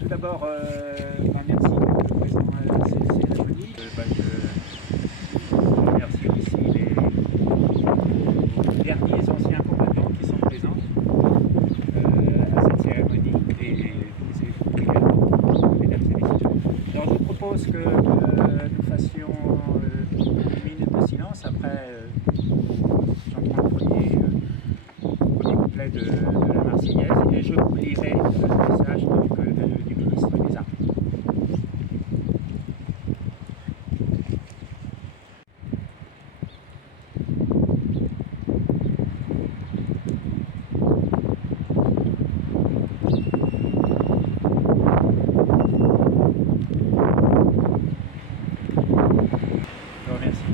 Tout d'abord, merci pour cette cérémonie. Je remercie aussi les derniers anciens combattants qui sont présents à cette cérémonie et également, mesdames et messieurs. Alors, je vous propose que nous fassions une minute de silence après j'entends le premier couplet de la Marseillaise et je vous lirai le message du ministre des Armées. Je vous remercie.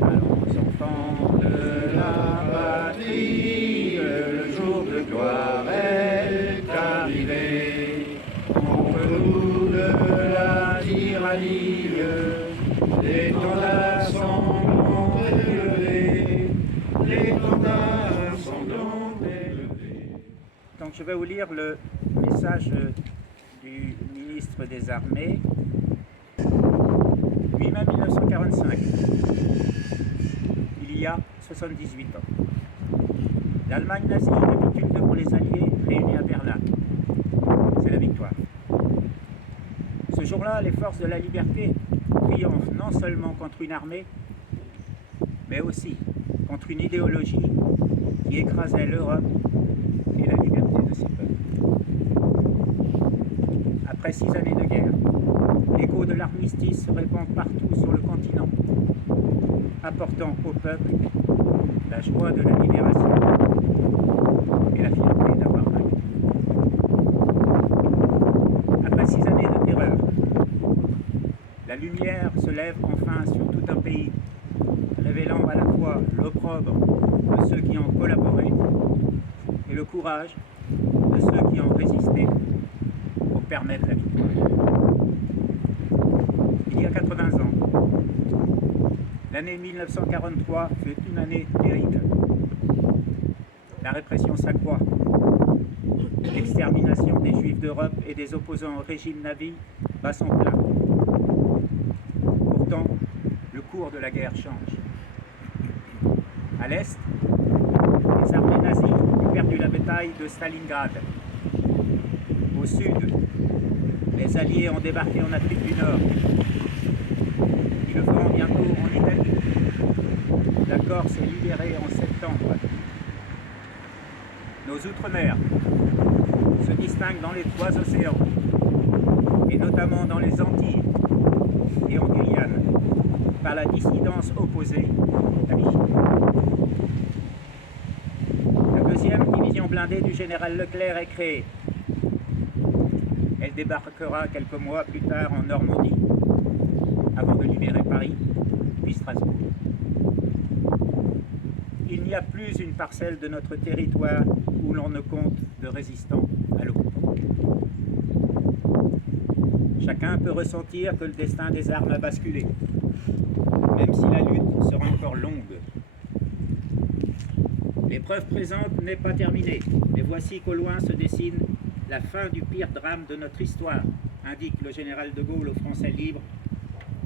Allons enfants de la patrie, le jour de gloire est arrivé. Contre nous de la tyrannie, l'étendard sanglant élevé, l'étendard sanglant élevé. Donc je vais vous lire le message du ministre des Armées, 8 mai 1945, il y a 78 ans. L'Allemagne nazie capitule devant les Alliés réunis à Berlin. C'est la victoire. Ce jour-là, les forces de la liberté triomphent non seulement contre une armée, mais aussi contre une idéologie qui écrasait l'Europe et la liberté de ses peuples. Après 6 années de guerre, l'écho de l'armistice se répand partout sur le continent, apportant au peuple la joie de la libération et la fierté d'avoir vaincu. Après 6 années de terreur, la lumière se lève enfin sur tout un pays, révélant à la fois l'opprobre de ceux qui ont collaboré et le courage de ceux qui ont résisté pour permettre la victoire. Il y a 80 ans, l'année 1943 fut une année terrible. La répression s'accroît. L'extermination des Juifs d'Europe et des opposants au régime nazi bat son plein. Pourtant, le cours de la guerre change. À l'Est, les armées nazies ont perdu la bataille de Stalingrad. Au Sud, les Alliés ont débarqué en Afrique du Nord. Ils le feront bientôt en Italie. La Corse est libérée en septembre. Nos outre-mer se distinguent dans les 3 océans, et notamment dans les Antilles et en Guyane, par la dissidence opposée à l'Égypte. La 2e division blindée du général Leclerc est créée. Elle débarquera quelques mois plus tard en Normandie, avant de libérer Paris, puis Strasbourg. Il n'y a plus une parcelle de notre territoire où l'on ne compte de résistants à l'occupant. Chacun peut ressentir que le destin des armes a basculé, même si la lutte sera encore longue. L'épreuve présente n'est pas terminée, et voici qu'au loin se dessine la fin du pire drame de notre histoire, indique le général de Gaulle aux Français libres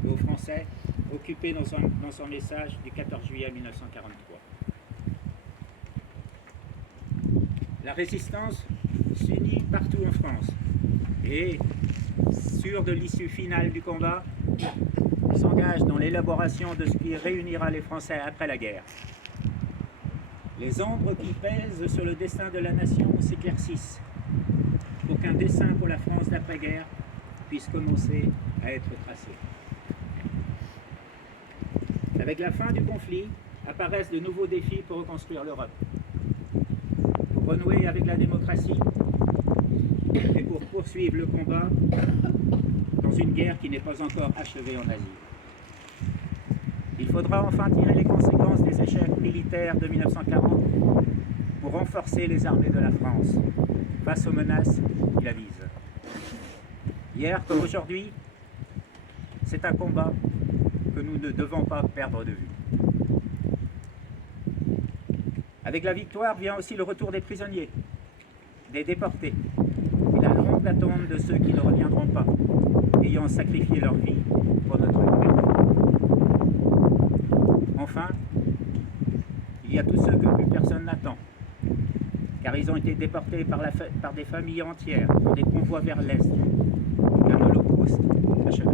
et aux Français occupés dans son message du 14 juillet 1943. La résistance s'unit partout en France et, sûre de l'issue finale du combat, s'engage dans l'élaboration de ce qui réunira les Français après la guerre. Les ombres qui pèsent sur le destin de la nation s'éclaircissent pour qu'un dessein pour la France d'après-guerre puisse commencer à être tracé. Avec la fin du conflit, apparaissent de nouveaux défis pour reconstruire l'Europe, pour renouer avec la démocratie et pour poursuivre le combat dans une guerre qui n'est pas encore achevée en Asie. Il faudra enfin tirer les conséquences des échecs militaires de 1940 pour renforcer les armées de la France face aux menaces qui la visent. Hier comme aujourd'hui, c'est un combat que nous ne devons pas perdre de vue. Avec la victoire vient aussi le retour des prisonniers, des déportés, et la longue attente de ceux qui ne reviendront pas, ayant sacrifié leur vie pour notre liberté. Enfin, il y a tous ceux que plus personne n'attend, car ils ont été déportés par des familles entières, dans des convois vers l'Est, qu'un holocauste achève.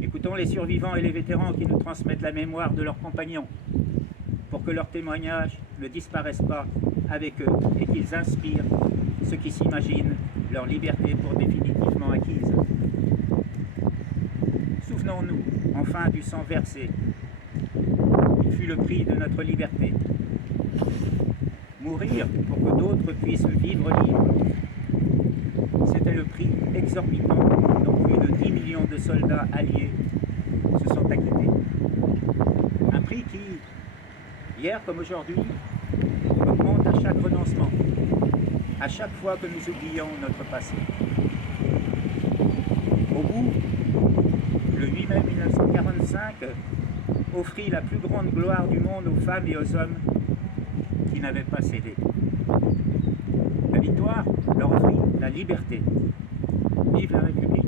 Écoutons les survivants et les vétérans qui nous transmettent la mémoire de leurs compagnons, pour que leurs témoignages ne disparaissent pas avec eux et qu'ils inspirent ceux qui s'imaginent leur liberté pour définitivement acquise. Souvenons-nous enfin du sang versé. Il fut le prix de notre liberté. Mourir pour que d'autres puissent vivre libres. C'était le prix exorbitant dont plus de 10 millions de soldats alliés se sont acquittés. Un prix qui, hier comme aujourd'hui, augmente à chaque renoncement, à chaque fois que nous oublions notre passé. Au bout, le 8 mai 1945 offrit la plus grande gloire du monde aux femmes et aux hommes qui n'avaient pas cédé. La victoire leur offrit la liberté. Vive la République!